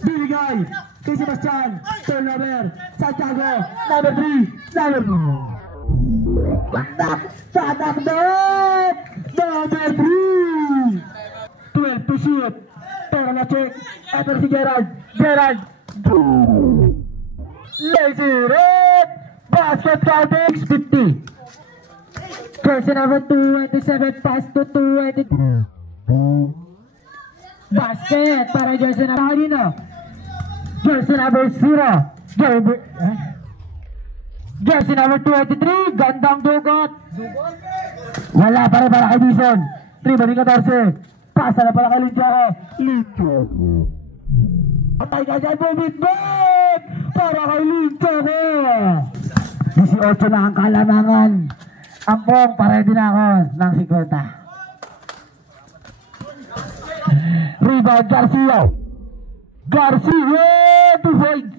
Binigay kay Sebastian. Turnover. Santiago. Number 3. Number 2. Patak. Patak. Number 3. 12 to shoot. Pero na check. Ito si Gerald. Gerald. Lazy red. Basket count 50. Jersey number 227. Pass to 223. Basket para jersey number 0. Jersey number 0. Jersey number 23. Gandang dugot. Wala para kay Bison. 3 balik 14. Pasa na pala kay Lincho. Lincho. Patay ka dyan, bumit back para kay Lincho. 18 na ang kalamangan. Ampong, paredy na ako ng 50. Rebound Garcia. Garcia 2 points.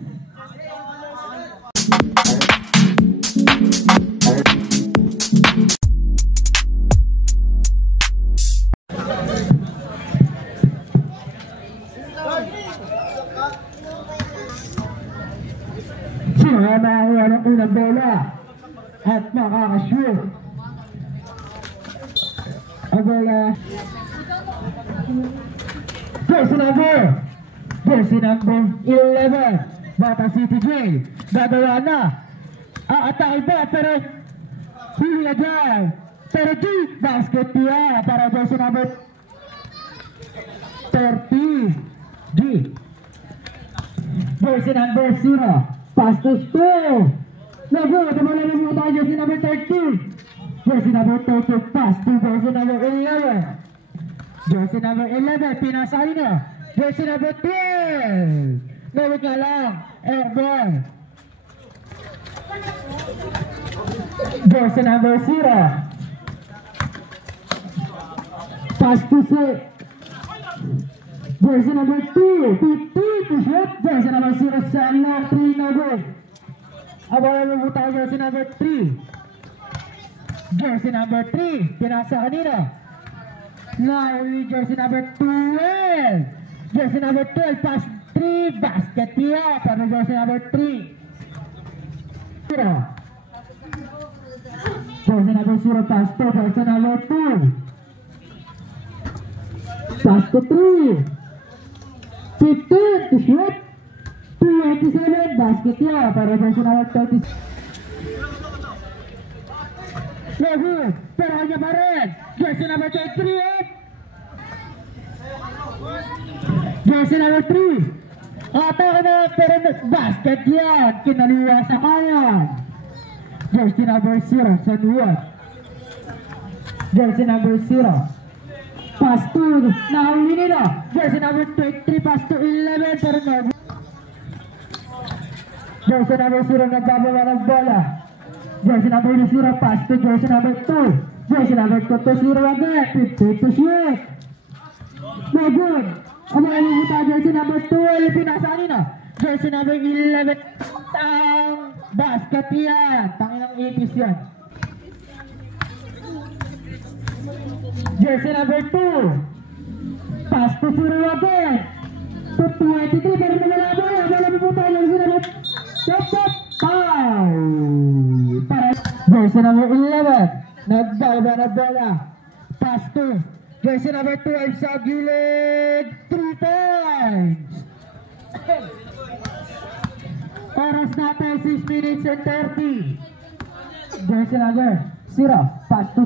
Sino na makakuha ng unang bola at makakashoot? Ang bola Jersey number 11 Bata City J. Gagawa na. Atake ba pero huli na dyan. Pero G basket niya para jersey number 30 G. Jersey number 0 pass to 2. Lago, tumala mo tayo jersey number 30. Jersey number 30 pass to jersey number 11. Jersey number 11, pinasali na. Jersey number 12. Lawit nga lang. Airball. Jersey number 0. Pass to 6. Jersey number 2. 15 to shoot. Jersey number 0. Salo. 3 no good. Abala mo buta ko jersey number 3. Jersey number 3. Pinasa kanina. Now jersey number 12. Jersey number 12 pass 3 basket here para jersey number 3. Jersey number 0 pass to jersey number 2. Pass to 3. 15 to shoot. 287 basket here para jersey number 30. Lagu, pero kanya pa rin. Jersey number 23. Jersey number 3. Atake na pero basket yan. Kinaliwa sa kanan. Jersey number 0. San Juan. Jersey number 0. Pass to. Nahuli nila. Jersey number 23. Pass to 11. Pero no. Jersey number 0. Nagbabawa ng bola. Jersey number 0 pass to jersey number 2. Jersey number 2 to 0 again. 50 to shoot. No good. Ang mga ibubuta jersey number 12. Pinasani na. Jersey number 11. Tang basket yan. Tanginang ipis yan. Jersey number 2. Pass to 0 again. To 23. Pero nawala mo. Wala ibubuta jersey number 5. Jersey number 11. Nagbawa na bola. Pass to jersey number 12 sa gilid. 3 points. Oras natin 6 minutes and 30. Jersey number 0. Pass to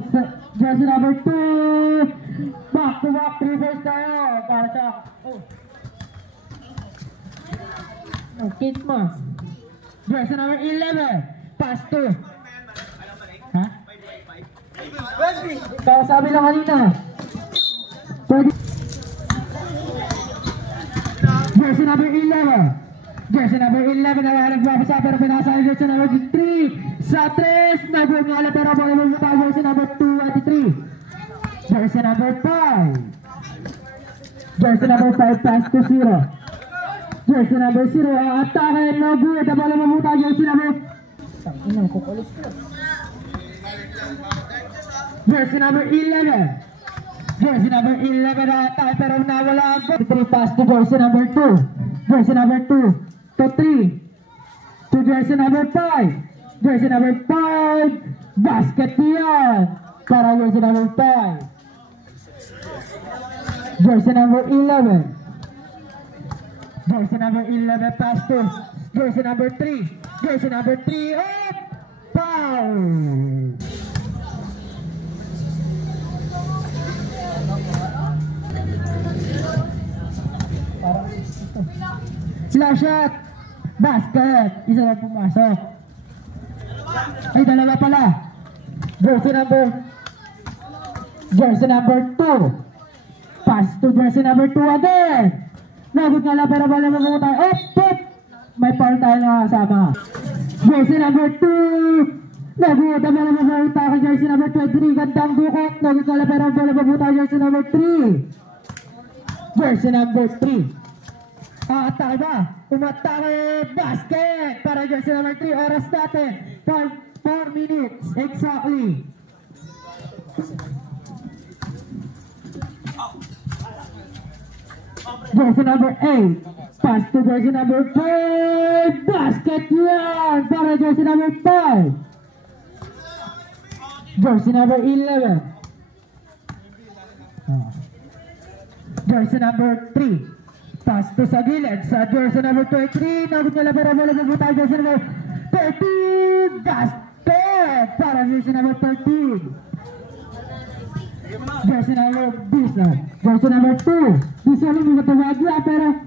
jersey number 2. Back to back 3 points tayo. Para sa kids mo. Jersey number 11. Pass to kaya sabi lang kanina. Jersey number 11. Jersey number 11 na nagbabasa pero pinasa yung jersey number 3 sa 3. Nagumala pero mga lumita jersey number 2 at 3. Jersey number 5. Jersey number 5 pass to 0. Jersey number 0 atake no good. Abala mabuta jersey number Tangina, kukulis ko. Jersey number 11. Jersey number 11 ata pero nawala ang 3 pass to jersey number 2. Jersey number 2 to 3. To jersey number 5. Jersey number 5. Basket yan. Para jersey number 5. Jersey number 11. Jersey number 11 pass to jersey number 3. Jersey number 3. Up! Foul! Flash shot! Basket! Isa lang pumasok. Ay, dalawa pala. Jersey number 2. Pass to jersey number 2 again. Nagot nga lang pero bala mo tayo. Oh, tip! May foul tayo na kasama. Jersey number 2. Nagot nga bala mo tayo. Jersey number 23. Gandang dukot. Nagot nga lang pero bala mo tayo. Jersey number 3. Jersey number 3. Atake ba? Umatake! Basket! Para jersey number 3. Oras natin. 4 minutes. Exactly. Jersey number 8. Pass to jersey number 5. Basket yan! Para jersey number 5. Jersey number 11. Jersey number 3. Pass to sa gilid sa jersey number 23. Nagot nila pero wala na tayo jersey number 13. Basket! Para jersey number 13. Jersey number 10. Jersey number 2. Bisa rin mga tawag niya pero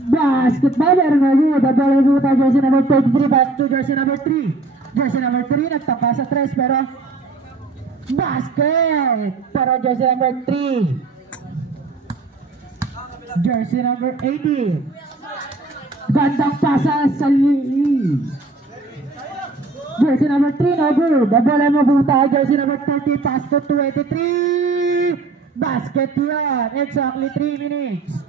basket ba? Meron na yun. Wala na tayo jersey number 23. Pass to jersey number 3. Jersey number 3. Nagtapa sa 3 pero basket! Para jersey number 3. Jersey number 18. Gandang pasa sa Lili. Jersey number 3, no good. Bola mo buta. Jersey number 30, pass to 23. Basket yan. Exactly 3 minutes.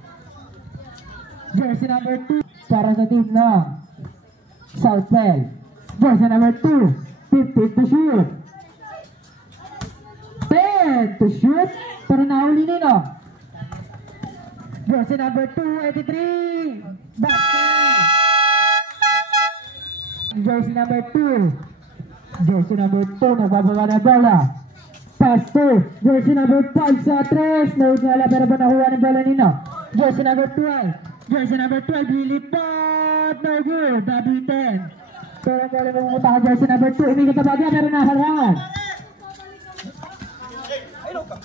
Jersey number 2 para sa team na Southwell. Jersey number 2, 15 to shoot. 10 to shoot. Pero nahuli nino. Jersey number 2, 83. Basket. Jersey number 2. Jersey number 2. Nagbababa na bola. Pass to jersey number 5 sa 3. Naugala pero ba nakuha ng bola nino. Jersey number 12. Jersey number 12. Lilipad. No good. Nabitin. Pero bola mamunta ka jersey number 2. Hindi ka tabagya pero naharangan.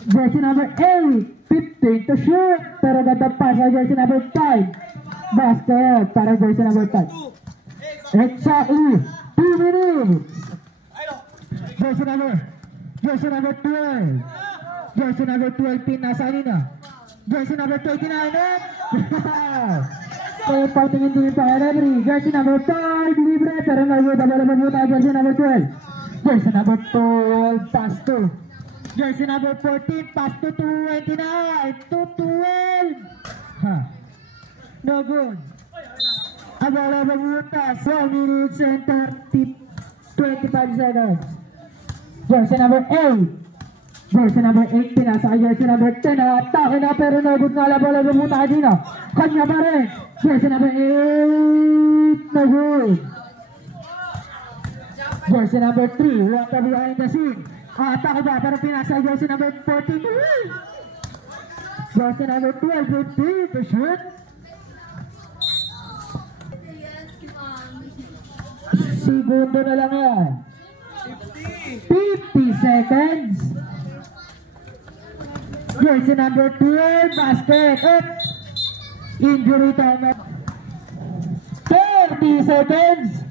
Jersey number 8. 15 to shoot. Pero ganda pa sa jersey number 5. Basket para jersey number 5. Exactly 2 minutes. Jersey number 12. Jersey number 12 pin nasa kanina. Jersey number 29. Kaya pautingin din pa referee. Jersey number 5 libre pero nagbuta jersey number 12. Jersey number 12 pass to jersey number 14, pass to 29, to 12. No good. Abala mabutas. 1 minute and 25 seconds. Jersey number 8. Jersey number 8, pinasa kay jersey number 10. Atake na pero no good nga labala mabutas din. Kanya pa rin. Jersey number 8, no good. Jersey number 3, one ka behind the scene. Atake ba pero pinasa jersey number 14. Jersey number 12, 15 to shoot. Segundo na lang yan. 50 seconds. Jersey number 12, basket. Up. Injury time. 30 seconds.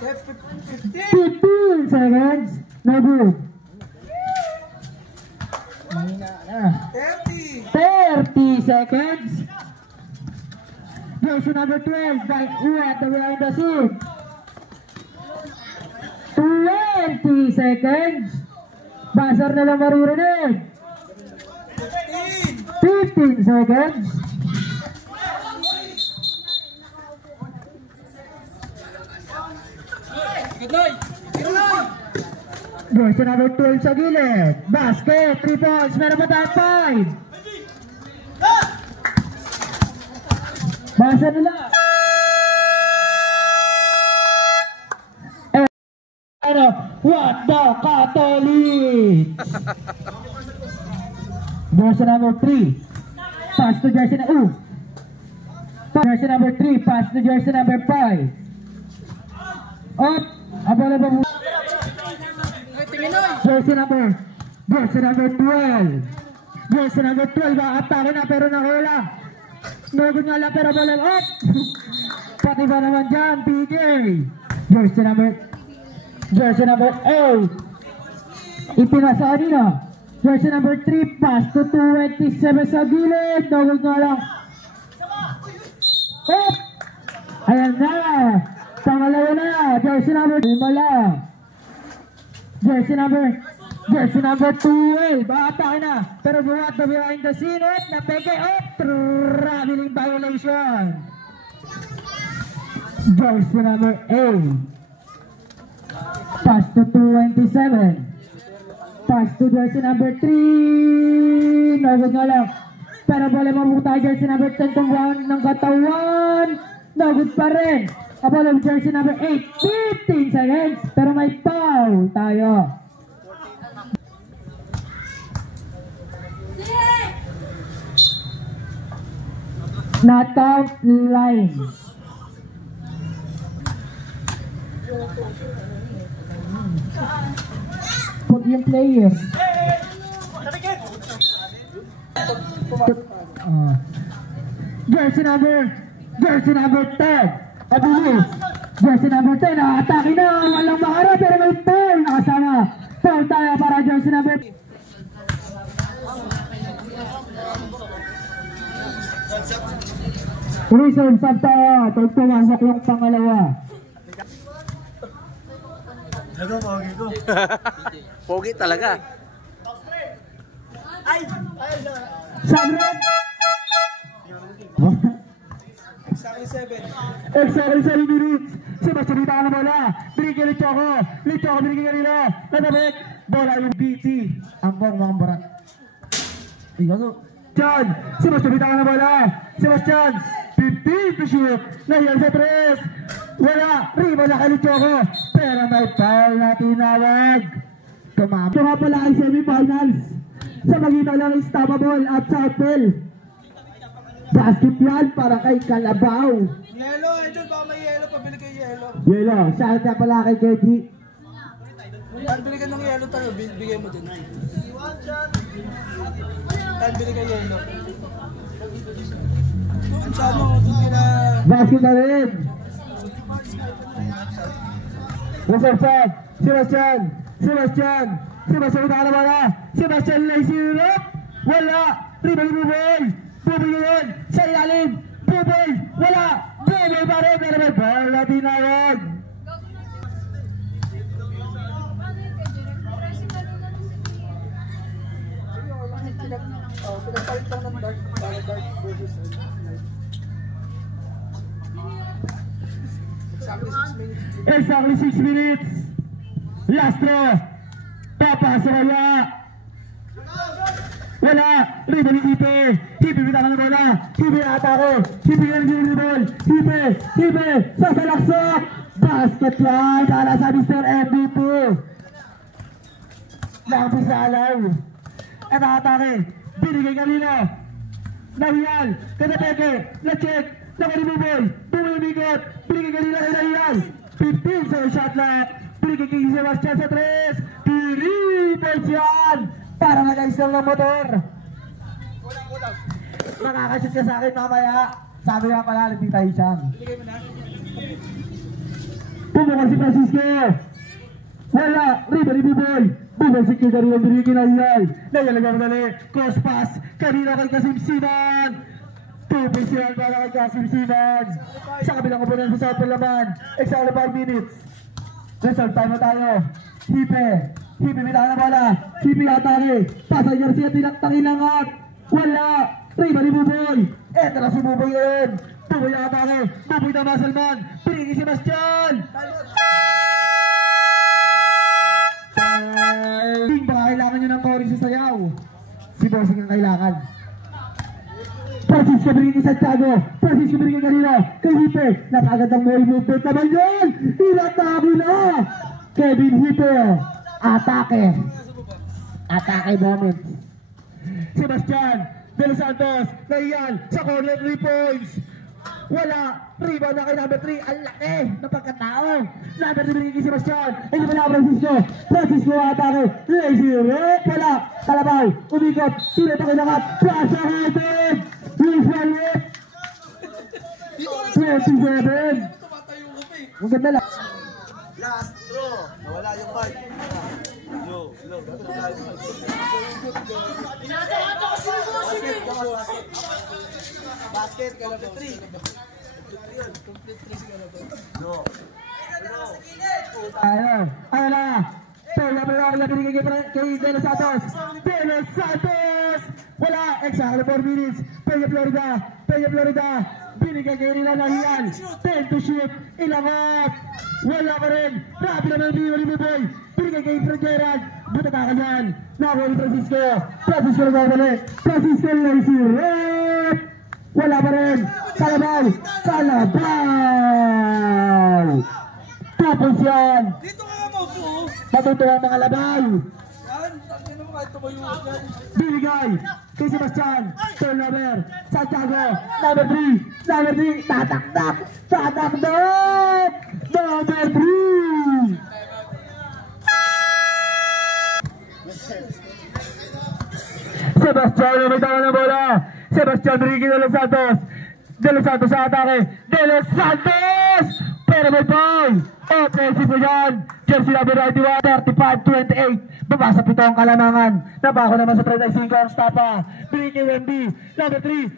15 seconds. No good. 30 seconds. Jersey number 12 by Uat behind the scene. 20 seconds. Basar na lang maririnig. 15 seconds. Jersey number 12 sa gilid. Basket, 3 points. Meron pa tayo 5. Basa nila. What the Catholics? Jersey number 3. Pass to jersey na jersey number 3. Pass to jersey number 5. Up. Abala ba mo? Jersey number 12. Jersey number 12. Atake na pero nakula. Nagod nga lang pero balang up. Pati ba naman dyan, PJ? Jersey number 8. Ipinasa kanina. Jersey number 3. Pass to 227 sa gilid. Nagod nga lang. Up. Ayan na. Pangalawa na. Jersey number 5 lang. Jersey number 12. Atake na. Pero buhat na behind the scene. Na peke up. Traveling violation. Jersey number 8. Pass to 227. Pass to jersey number 3. Nagod nga lang. Pero bola mabuta jersey number 10 kung buwan ng katawan. Nagod pa rin. Abala jersey number 8. 15 seconds. Pero may foul tayo. Knockout line. Put yung player. Jersey number 10. Abilis. Jersey number 10. Atake na. Walang maharap pero may foul. Nakasama. Foul tayo para jersey number 10. Reserve sub tayo. Pag pumasok yung pangalawa. Pogi ko. Pogi talaga. Ay! Sagret! Extra 7 minutes. Sebastian Rita na bola. Binigyan ni Choco. Binigyan nila. Natabik. Bola yung BT. Ampong mga barat. John. Sebastian Rita na bola. Sebastian. 15 to shoot. Nahiyan sa 3. Wala. Riba na kay Choco. Pero may foul na tinawag. Tumama pala ang semifinals. Sa magitan lang Istababol at Southfield. Basket yan para kay Kalabaw. Yelo, idol, baka may yelo. Pabili kay yelo. Yelo, saan ka pala kay Keji? Bili ka ng yelo tayo, bigay mo din. Bili kay yelo. Saan mo, basket na rin. Reserve Sebastian na wala. Sebastian lazy look. Wala. Ribay. Bubuyin sa ilalim. Buboy. Wala. Buboy pa rin. Pero may ball na tinawag. Exactly 6 minutes. Last throw. Papasok wala. Wala. Riba ni Hipe. Hipe bitakan ng bola. Hipe atake. Hipe yung dribble. Hipe. Sasalaksok. Basket line. Para sa Mr. MVP. Nakapisa alaw. At atake. Binigay kanina. Nahiyan. Katapeke. Na-check. Nakaribubol. Bumibigot. Binigay kanina kay Nahiyan. 15 sa shot lock. Binigay kay Sebastian sa 3. 3 points yan. Para nag-install ng motor. Makakashoot ka sa akin mamaya. Sabi nga pala, nagtitay siyang. Pumukal si Francisco. Wala. Riba-riba-boy. Bumalik kay Darilo Miriki na iyay. Nagalagang dali. Cross pass. Kanina kay Kasim Siman. 2 yan para kay Kasim Siman. Sa kabilang komponen sa South Palaman. Exactly 5 minutes. Result time na tayo. Hipe bitakan na bola. Hipe atake. Pasay jersey at tinaktakin lang at wala. Riba ni Buboy. Eto na si Buboy yun. Buboy na atake. Buboy na Maselman. Pinigi si Sebastian. bossing ang kailangan. Francisco binigay kay Santiago. Francisco binigay kanina kay Hipe. Napakagandang movement naman yun. Inatake na Kevin Hipe. Atake moment. Sebastian De Los Santos naiyan sa corner, 3 points. Wala, rebound na kay number 3. Ang laki ng pagkatao. Number 3 binigay kay Sebastian. Hindi pa na Francisco atake. Lazy red. Wala, Kalabaw umikot. Tira pa kailangan. Prasa headed. Usual it. 27. Ang ganda lang. Last throw. Nawala yung mic. Low. Basket ka lang 3. Complete 3 ka lang. No. Ayun na. Pela binigay kay De Los Santos. De Los Santos. Wala. Exactly 4 minutes. Peña Florida. Binigay kay Rina Nahian. 10 to shoot. Ilangat. Wala pa rin. Rabi na ng Rio Limuboy. Binigay kay Fred Gerard. Butata ka dyan. Nakuha ni Francisco nagawali. Francisco lazy red. Wala pa rin. Kalabaw. 2 points yan. Dito ka nga maupo. Matutuwa ang mga labay. Yan. Tangin mo kahit tumayo yan. Binigay kay Sebastian. Turnover. Santiago. Number 3. Tatakdak. Number 3. Sebastian may tawa ng bola. Sebastian binigay De Los Santos. De Los Santos sa atake. De Los Santos. Pero may ball. Offensive po yan. Jersey number 91. 35-28. Babasa pito ang kalamangan. Nabako naman sa 35 ang stapa. Binigay kay Wemby. Number 3.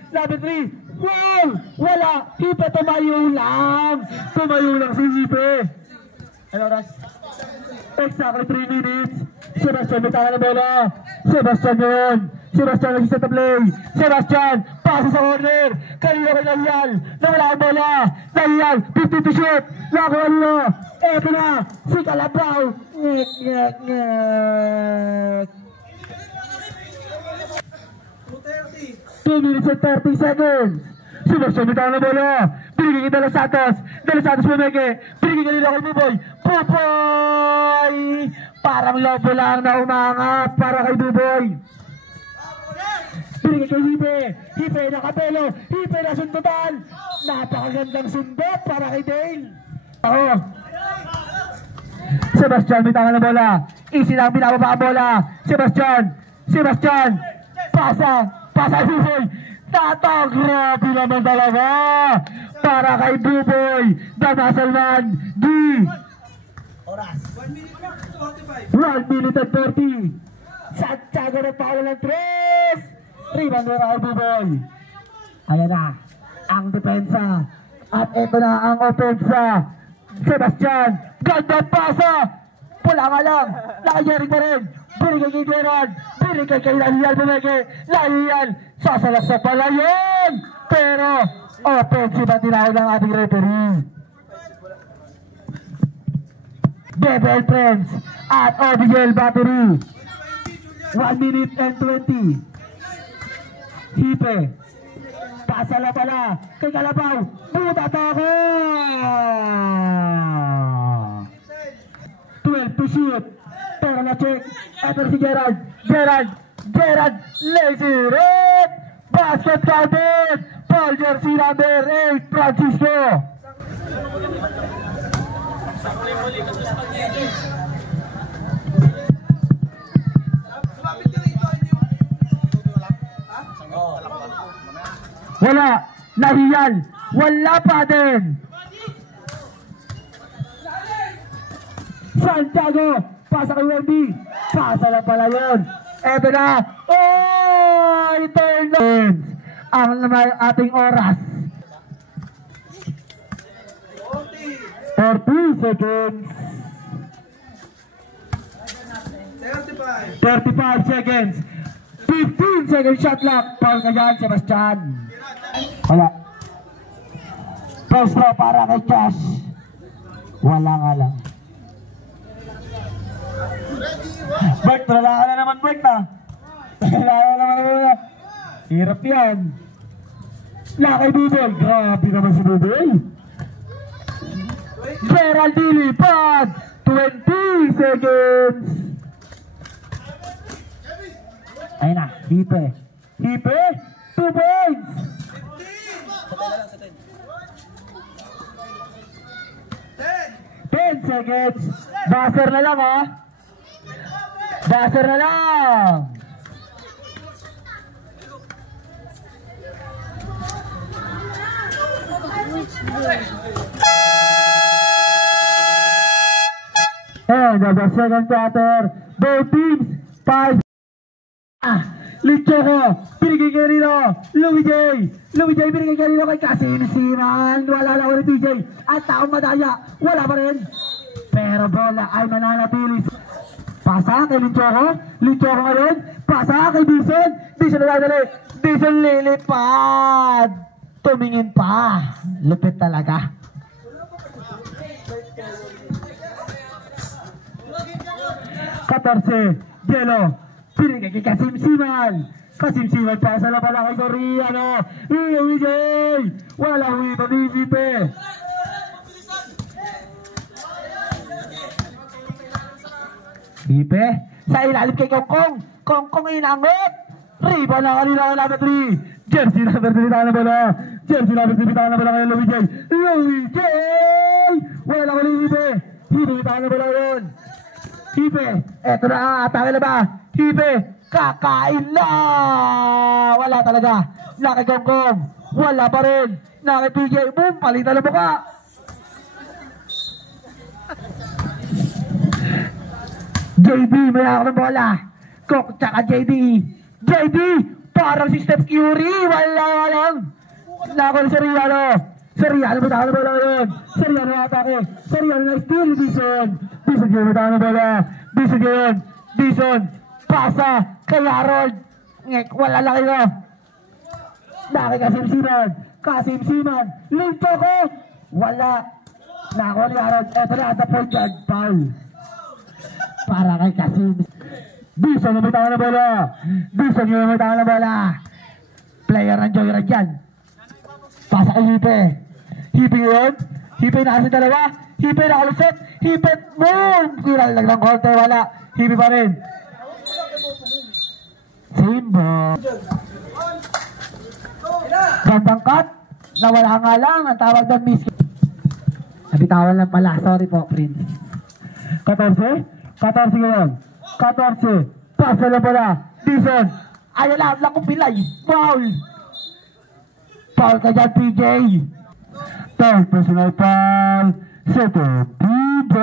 Wow! Wala. Hipe tumayo lang si Hipe. Ano oras? Exactly 3 minutes. Sebastian may tawa ng bola. Sebastian yun. Sebastian nag-set the play. Sebastian, pasa sa corner. Kanina kay Nahial. Nawala ang bola. Nahial, 50 to shoot. Nakuha nyo. Eto na, si Kalabaw. Ngek. 2 minutes and 30 seconds. Sebastian may tawa ng bola. Binigay kay De Los Santos. De Los Santos bumeke. Binigay kanina kay Buboy. Buboy! Parang lobo lang na umangat para kay Buboy. Binigay kay Hipe nakapelo. Hipe na sundutan. Napakagandang sundot para kay Dale. Sebastian may tama ng bola. Easy lang binababa ang bola. Sebastian. Pasa Buboy. Grabe naman talaga. Para kay Buboy. Danasalman. D. Oras. 1 minute 45. 1 minute and 30. Santiago na pawala ng 3. Rebound na kay Buboy. Ayan na ang depensa. At ito na ang opensa. Sebastian. Ganda pasa. Pula nga lang. Nakayaring pa rin. Binigay kay Gerard. Binigay kay Nahial. Nahial. Sasalak sa palayon. Pero offensive ang tinawag ng ating referee. Bebel Friends at OBL Battery. 1 minute and 20. Hipe. Pasala pala kay Kalabaw. Butata ko. 12 to shoot. Pero na-check. Ito si Gerard. Lazy red. Basket counted. Paul jersey number 8. Francisco. Wala. Nahial. Wala pa din. Santiago. Pasa kay Wendy. Pasa lang pala yun. Eto na. Turn ang ating oras. 40 seconds. 35 seconds. 15 seconds shot clock. Paul ka dyan, Sebastian. Wala. First throw para kay Josh. Wala nga lang. Bert, wala ka na naman, Bert, na. Hirap yan. Lakay Buboy. Grabe naman si Buboy. Gerald dilipad. 20 seconds. Ayun na. Hipe. Hipe. 2 points. Sa 10 seconds. Buzzer na lang ha. Buzzer na lang. And the second quarter, both teams 5. Lichoko, binigay kay Rino, Louie J binigay kay Rino kay Kasim-Siman, wala lang ulit TJ, at taong madaya, wala pa rin, pero bola ay mananatili. Pasa kay Lichoko ngayon, pasa kay Dison nadadali, Dison lilipad, tumingin pa, lupit talaga. Yelo, pinigay kay Kasim-Siman pasa na pala kay Soriano, Louie, wala huwi pa ni Vipe. Vipe, sa ilalim kay Kongkong inangot, riba na kanina kay number 3, jersey number 3 na bola, kay Louie J, wala ko ni Vipe, hinita na bola yun. Hipe, eto na, atake na ba? Hipe, kakain na! Wala talaga. Naki Kongkong, wala pa rin. Naki PJ, boom, palitan na buka. JD, may ako ng bola. Kok, tsaka JD, parang si Steph Curry. Wala lang. Nako ni Soriano ba tayo na bola yun? Soriano na atake. Soriano na steal, Dison kayo ba tayo na bola? Dison, pasa kay Harold. Wala lang kayo. Naki Kasim-Siman, Lichoko, wala. Nako ni Harold, eto na, at the point guard, foul. Para kay Kasim. Dison na ba tayo na bola? Player ng Joyride yan. Pasa kay Hipe yun. Hipe na kasi dalawa. Hipe na kalusot. Hipe, boom! Kiral lang ng konti, wala. Hipe pa rin. Simbo. Gandang cut. Nawala nga lang. Ang tawag doon, miss. Nabitawan lang pala. Sorry po, Prince. 14 ngayon. 14. Pasa na pala. Dison. Ayaw lang kong pilay. Foul ka dyan, PJ. Third personal foul. Second, PJ.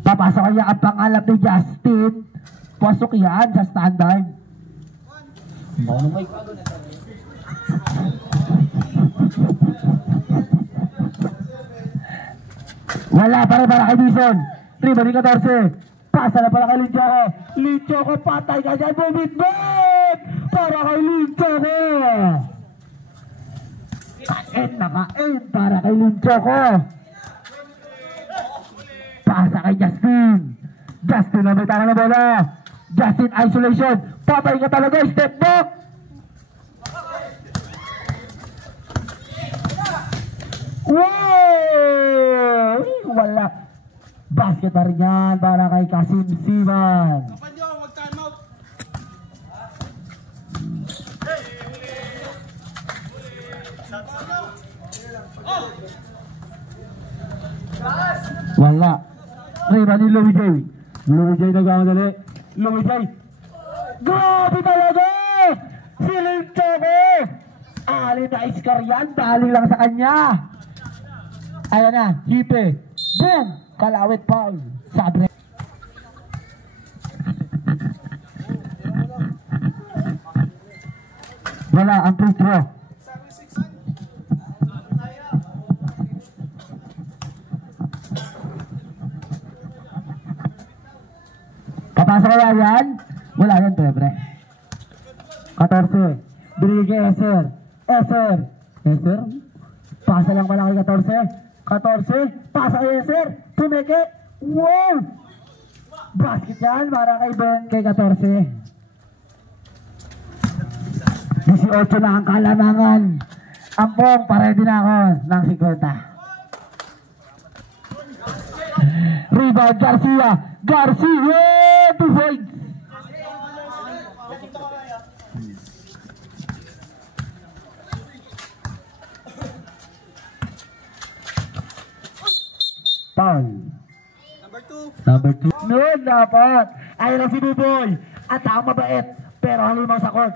Papasok kaya ang pangalap ni Justin. Pasok yan sa standard. Wala pa rin para kay Dison. Rebound ni 14. Pasa na pala kay Lichoko, patay ka dyan. Bumit back para kay Lichoko. Naka-end para kay Lichoko. Pasa kay Justin na may tanga na bola. Justin isolation. Patay ka talaga. Step back. Wow! Wala. Basket pa rin yan para kay Kasim-Siman. Kapan nyo, wag time out. Wala. Reba ni Louie J nagmamadali. Louie J. Grabe talaga! Si Lichoko! Alin na iskar yan. Dali lang sa kanya. Ayan na. Hipe. Boom! Kalawit foul. Sabre. Wala ang free throw. Papasok kaya yan? Wala yan, Tebre. 14. Binigay Eser. Pasa lang pala kay 14. Pasa kay Eser. Tumeke. Wow! Basket yan para kay Ben kay 14. 18 na ang kalamangan. Ampong, paredy na ako ng 50. Rebound Garcia. Garcia! 2 points. Foul. Number 2. Noon dapat. Ayun na si Buboy. At ang mabait. Pero halimaw sa court.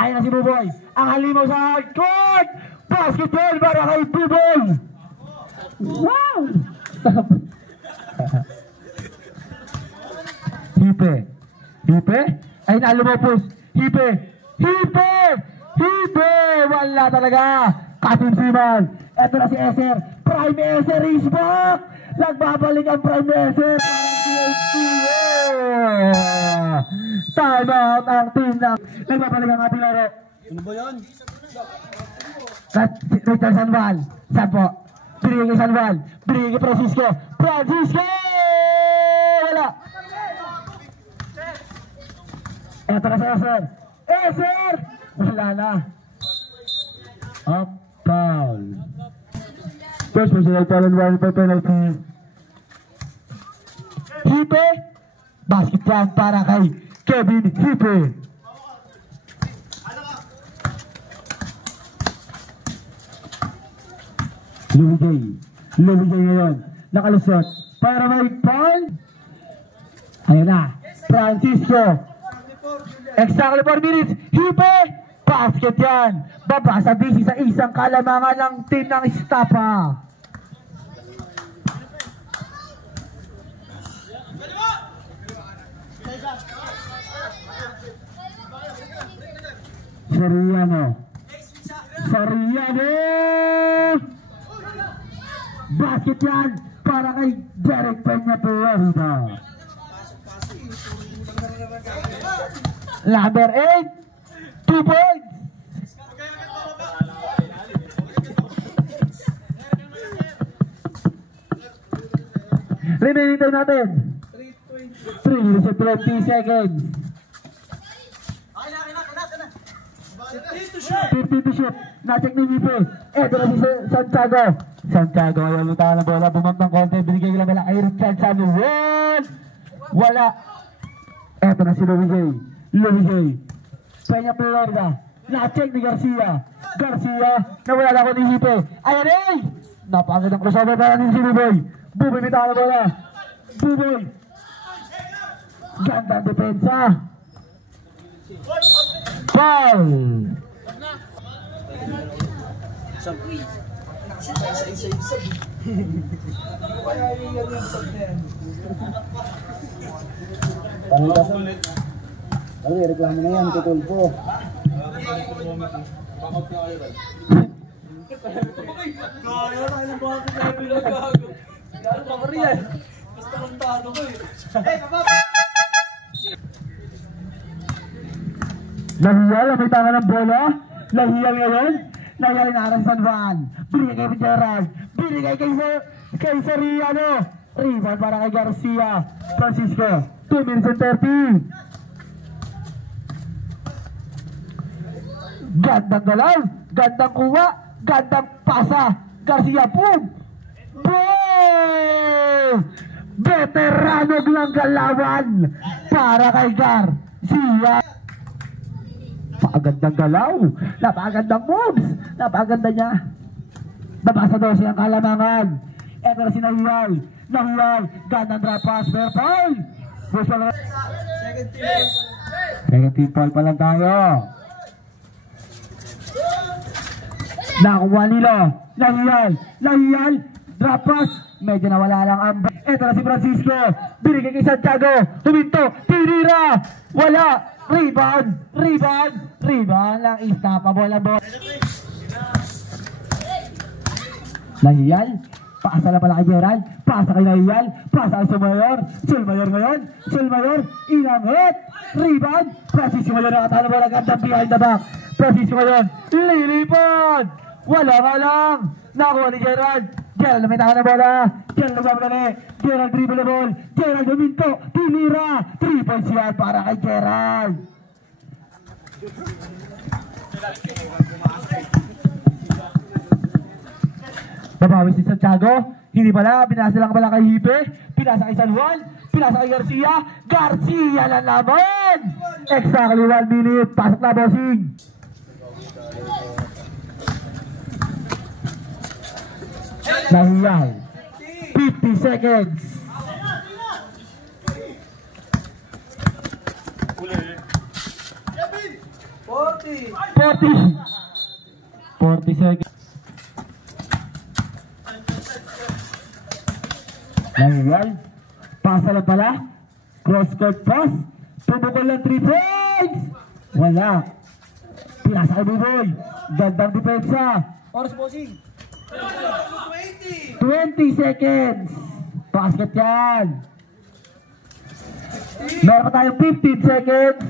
Ayun na si Buboy. Ang halimaw sa court. Basketball para kay Buboy. Wow! Hipe. Hipe? Ay na lumapos. Hipe. Hipe! Hipe! Wala talaga. Kasimsiman. Ito na si Eser. Prime Eser is back. Nagbabalik ang Prime Eser. Time out ang team ng nagbabalik ang ating laro. Ano ba yan? Richard Sanval. Saan po? Binigay kay Sanval. Binigay kay Francisco. Francisco! Wala. Ito na si Eser. Eser! Wala na. Up, foul. First personal foul and 1 for penalty. Hipe. Basket yan para kay Kevin Hipe. Louis J ngayon. Nakalusot. Para may foul. Ayun na. Francisco. Exactly 4 minutes. Hipe. Basket yan. Baba sa busy sa isang kalamangan ng team ng Istapa. Soriano. Soriano. Basket yan para kay Derek Peña Florida. Number 8. 2 points. Remaining time natin 3 minutes and 20 seconds. 50 to shoot. Na-check ni Nipe. Eto na si Santiago. Santiago ayaw lutaan ng bola. Bumap ng konti. Binigay lang wala kay Richard Samuel. Wala. Eto na si Louis J. Louis J. Peña Florida. Na-check ni Garcia. Garcia. Nawala lang ako ni Nipe. Ayan eh. Napagod ang crossover para ni si Buboy. Buboy may tala bola. Buboy. Ganda ang depensa. Foul. Ay, reklamo na yan, tutol po. Kaya tayo ng bakit na pinagago. Kaya pa rin yan. Basta kong tano ko eh. Lahiyal, may tanga ng bola. Lahiyal ngayon. Lahiyal na arang San Juan. Binigay kay Gerald. Binigay kay Soriano. Rebound para kay Garcia. Francisco. 2 minutes and 30. Gandang galaw. Gandang kuha. Gandang pasa. Garcia, boom! Boom! Veterano ng galawan para kay Garcia. Napakagandang galaw, napakagandang moves, napakaganda niya. Babasa daw siyang kalamangan. Eto na si Nahiyal. Nahiyal, gandang drop pass, fair foul. Second team foul pa lang tayo. Nakuha nila. Nahiyal, Nahiyal, drop pass. Medyo nawala lang ang... Eto na si Francisco. Binigay kay Santiago. Tuminto, tinira. Wala. Rebound, rebound, rebound lang. Istapa bola bola. Nahiyal. Paasa na pala kay Gerald. Paasa kay Nahiyal. Paasa kay Sulmayor. Sulmayor ngayon. Sulmayor. Inangot. Rebound. Francisco ngayon nakatalo bola. Gandang behind the back. Francisco ngayon. Lilipad. Wala nga lang. Nakuha ni Gerald. Gerald lumitaw na bola. Gerald nagbabagali. Gerald dribble na ball. Gerald huminto. Tinira. 3 points yan para kay Gerald. Babawi si Santiago. Hindi pala. Pinasa lang pala kay Hipe. Pinasa kay San Juan. Pinasa kay Garcia. Garcia na naman. Exactly 1 minute. Pasok na, bossing. Nahiyay. 50 seconds. 40 seconds. Nahiyay. Pasa lang pala. Cross court pass. Pumukol lang 3 points. Wala. Pinasa kay Buboy. Gandang depensa. Oras bossing. 20 seconds. Basket yan. Meron pa tayong 15 seconds.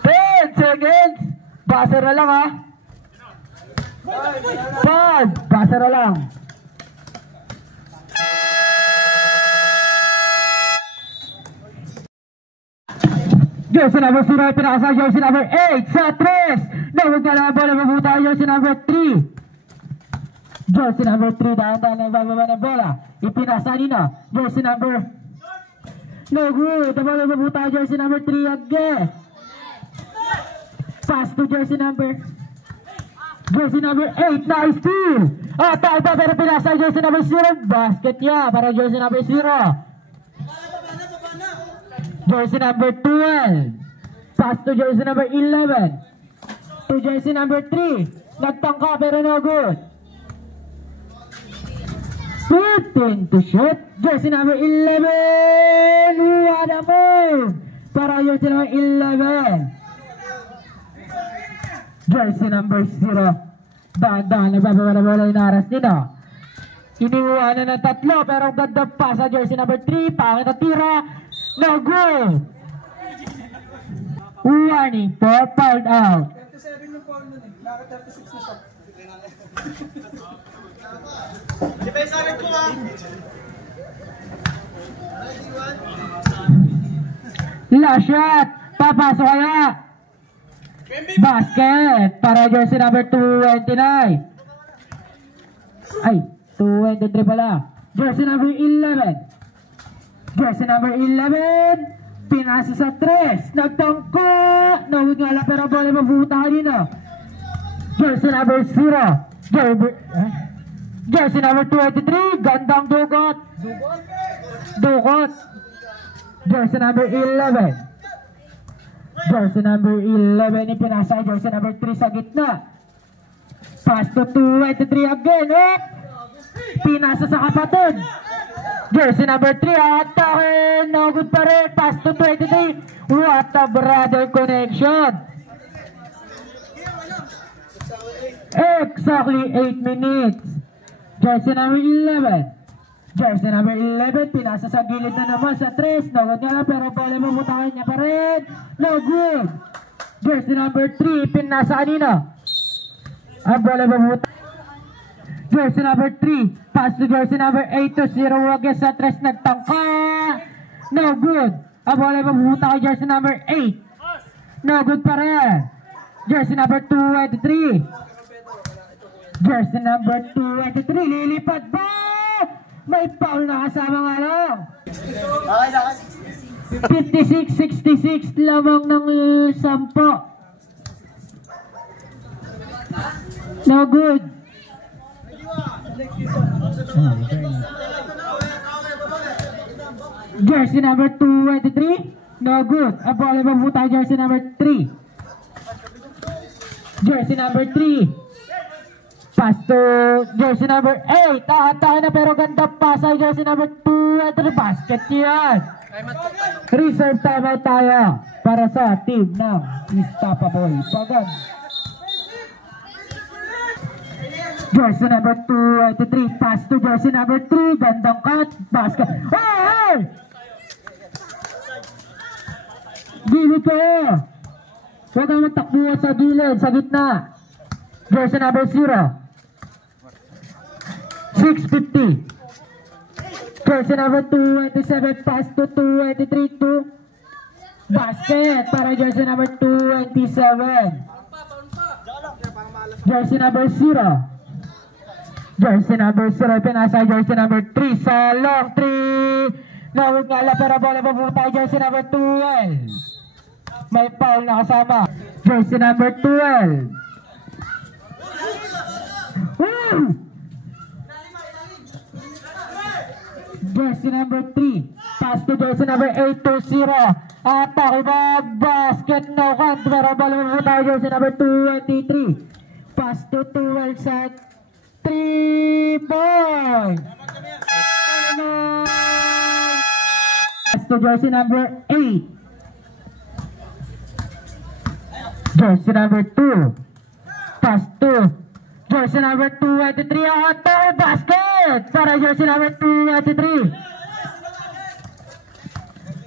10 seconds. Buzzer na lang ha. 5. Buzzer na lang. Jersey number 0 pinakasa jersey number 8 sa 3. Nawag na lang bola mabuta jersey number 3. Jersey number 3 dahan-dahan na bababa ng bola. Ipinasa nina jersey number no good. The bola mabuta jersey number 3 again. Pass to jersey number 8. Nice steal. Tayo pa pero pinasa jersey number 0. Basket niya para jersey number 0. Jersey number 12. Pass to jersey number 11. To jersey number 3. Nagtangka pero no good. 15 to shoot. Jersey number 11. What a move. Para jersey number 11. Jersey number 0. Dahan-dahan nagbababa na bola yung aras nila. Iniwanan ng 3 pero ganda pa sa jersey number 3. Pangit na tira. No good. Warning for foul out. 37 yung foul nun eh. Naka 36 na siya. Depensa rin ko ha. Last shot. Papasok kaya. Basket para jersey number 229. Ay, 223 pala. Jersey number 11. Jersey number 11. Pinasa sa 3. Nagtangko. Nawid nga lang pero bola mabutahan din o. Jersey number 0. Jersey number 23. Gandang dugot. Dugot. Jersey number 11. Jersey number 11. Ipinasa jersey number 3 sa gitna. Pass to 223 again. Pinasa sa kapatid. Jersey number 3 atakin. No good pa rin. Pass to 23. What a brother connection. Exactly 8 minutes. Jersey number 11. Jersey number 11. Pinasa sa gilid na naman sa 3. No good nga pero bola mamutakan niya pa rin. No good. Jersey number 3. Pinasa kanina. Ang bola mamutakan. Jersey number 3. Pass to jersey number 8 to 0 against sa 3. Nagtangka. No good. Ang bola mabubuta kay jersey number 8. No good pa rin. Jersey number 223. Jersey number 223. Lilipat ba? May foul na kasama nga lang. 56-66 lamang ng 10. No good. Jersey number 223. No good. Ang bola mabubuta jersey number 3. Jersey number 3. Pass to jersey number 8. Tahan na pero ganda pa sa jersey number 2. Basket yan. Reserve timeout tayo para sa team ng Unstoppable Pagan. Jersey number 223. Pass to jersey number 3. Gandang cut. Basket. Hey! Give it kayo. Huwag kang magtakbuhan sa gilid, sa gitna. Jersey number 0. 650. Jersey number 227, pass to 223 to basket para jersey number 227. Jersey number 0. Jersey number 0, pinasa jersey number 3 sa long 3. Nawag nga lang pero bola papunta jersey number 12. May foul na kasama. Jersey number 12. Woo! Jersey number 3. Pass to jersey number 8 to 0. Atake ba? Basket no count. Pero bola papunta jersey number 23. Pass to 12 sa 3 point. Pass to jersey number 8. Jersey number 2. Pass to jersey number 23. Atake basket para jersey number 23.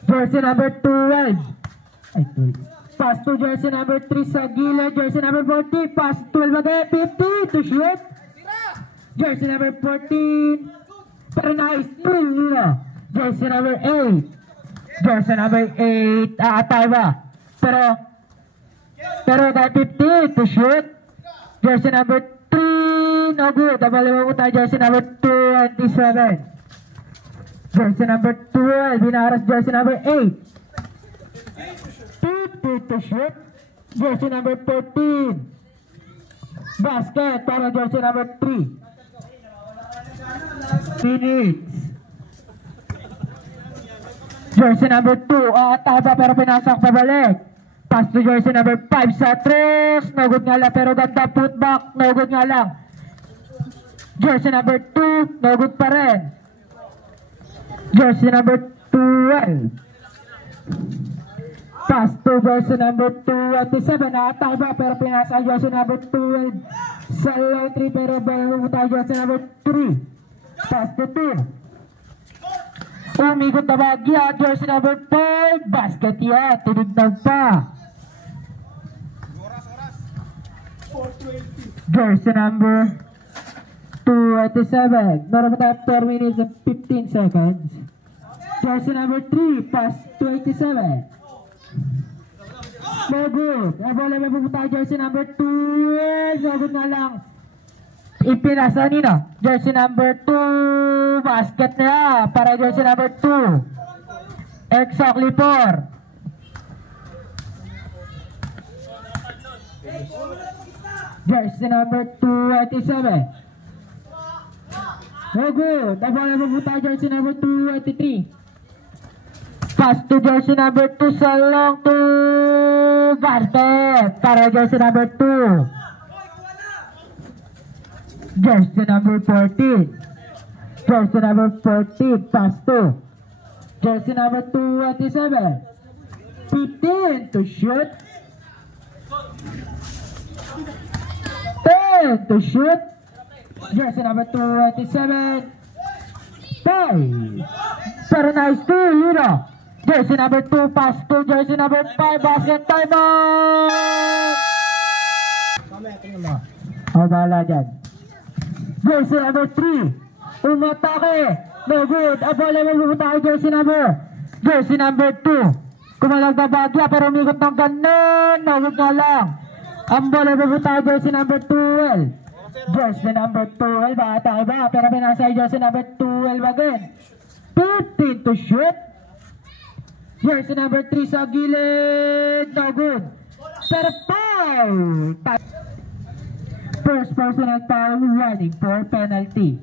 Jersey number 12. Pass to jersey number 3 sa gilid. Jersey number 40. Pass 12 again. 50 to shoot. Jersey number 14. Pero nice steal nila. Jersey number 8. Jersey number 8. Atay ba? Pero dahil 50 to shoot. Jersey number 3. No good. Abali mo tayo. Jersey number 27. Jersey number 12. Binaras jersey number 8. 50 to shoot. Jersey number 14. Basket para jersey number 3. Phoenix. Jersey number 2. Taba pero pinasak pabalik. Pass to jersey number 5 sa 3. No good nga lang pero ganda putback. No good nga lang. Jersey number 2. No good pa rin. Jersey number 12. Pass to jersey number 27. Taba pero pinasa jersey number 12 sa low 3 pero bala jersey number 3. Pass to 2. Umikot na bagya, jersey number 5. Basket yan, tinignan pa. Jersey number 287. Meron pa tayo 4 minutes and 15 seconds. Jersey number 3. Pass to 87. No good. Bola may pupunta jersey number 2. No good nga lang. Ipinasa nino. Jersey number 2. Basket na para jersey number 2. Exactly 4. Jersey number 287. No good. Bola may pupunta jersey number 283. Pass to jersey number 2 sa long 2. Basket para jersey number 2. Jersey number 14. Jersey number 14. Pass to jersey number 227. 15 to shoot. 10 to shoot. Jersey number 227. 5. Pero nice to Lino. Jersey number 2. Pass to jersey number 5. Basket time out. Oh, bahala dyan. Jersey number 3. Umatake. No good. Bola may pupunta kay jersey number 2. Kumalag na bagya pero umikot ng ganon. No good nga lang. Ang bola may pupunta kay jersey number 12. Jersey number 12. Atake ba? Pero pinasa jersey number 12 again. 15 to shoot. Jersey number 3 sa gilid. No good. Pero foul. First personal foul running for penalty.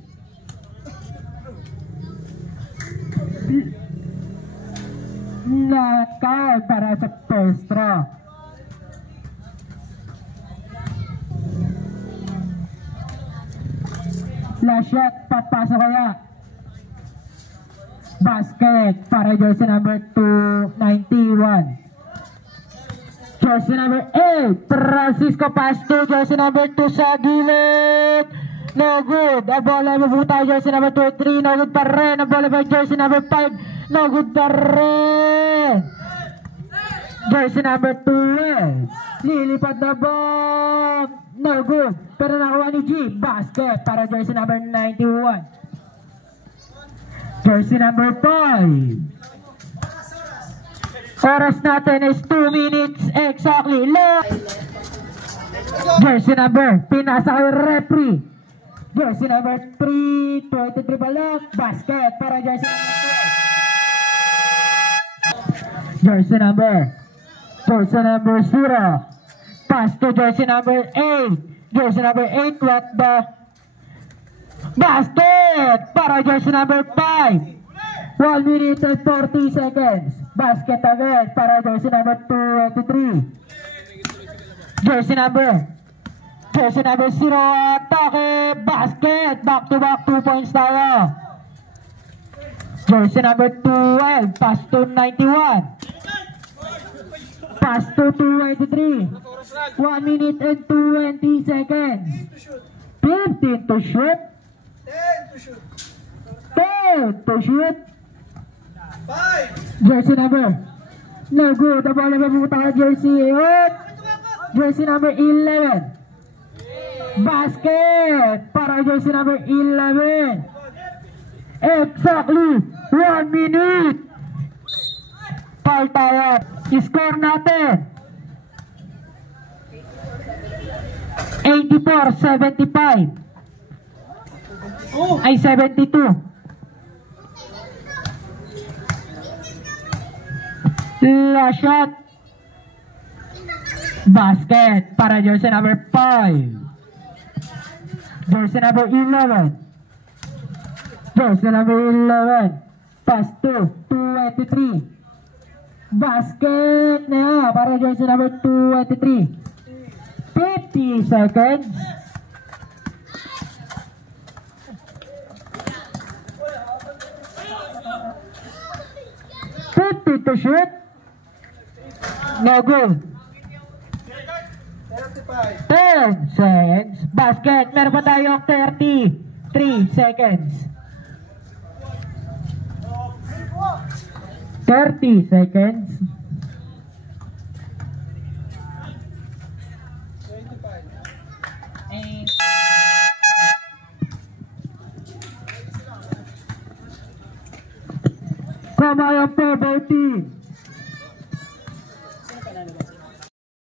Knockout para sa first draw. Last shot, papasok kaya. Basket para jersey number 291. Jersey number 8, Francisco pass to jersey number 2 sa gilid. No good. Ang bola mabuta jersey number 23. No good pa rin. Ang bola pa jersey number 5. No good pa rin. Jersey number 12. Lilipad na bomb. No good. Pero nakuha ni G. Basket para jersey number 91. Jersey number 5. Oras natin is 2 minutes exactly. Jersey number. Pinasa kay referee. Jersey number 3. 23 balak. Basket para jersey number 12. Jersey number 0. Pass to jersey number 8. Jersey number 8, what the? Basket para jersey number 5. 1 minute and 40 seconds. Basket again para jersey number 23. Jersey number 0, atake, basket. Back to back 2 points tayo. Jersey number 12, pass to 91. Pass to 23. 1 minute and 20 seconds. 15 to shoot. 10 to shoot. 5. Jersey number. No good. The ball napupunta jersey 8. Jersey number 11. Basket para jersey number 11. Exactly 1 minute. Foul tayo. Score natin 84-75. Ay 72. Last shot. Basket para jersey number 5. Jersey number 11. Jersey number 11. Pass to 23. Basket na para jersey number 23. 50 seconds. 50 to shoot. No good. 10 seconds. Basket. Meron pa tayong 33 seconds. 30 seconds. 25. Come on, purple team.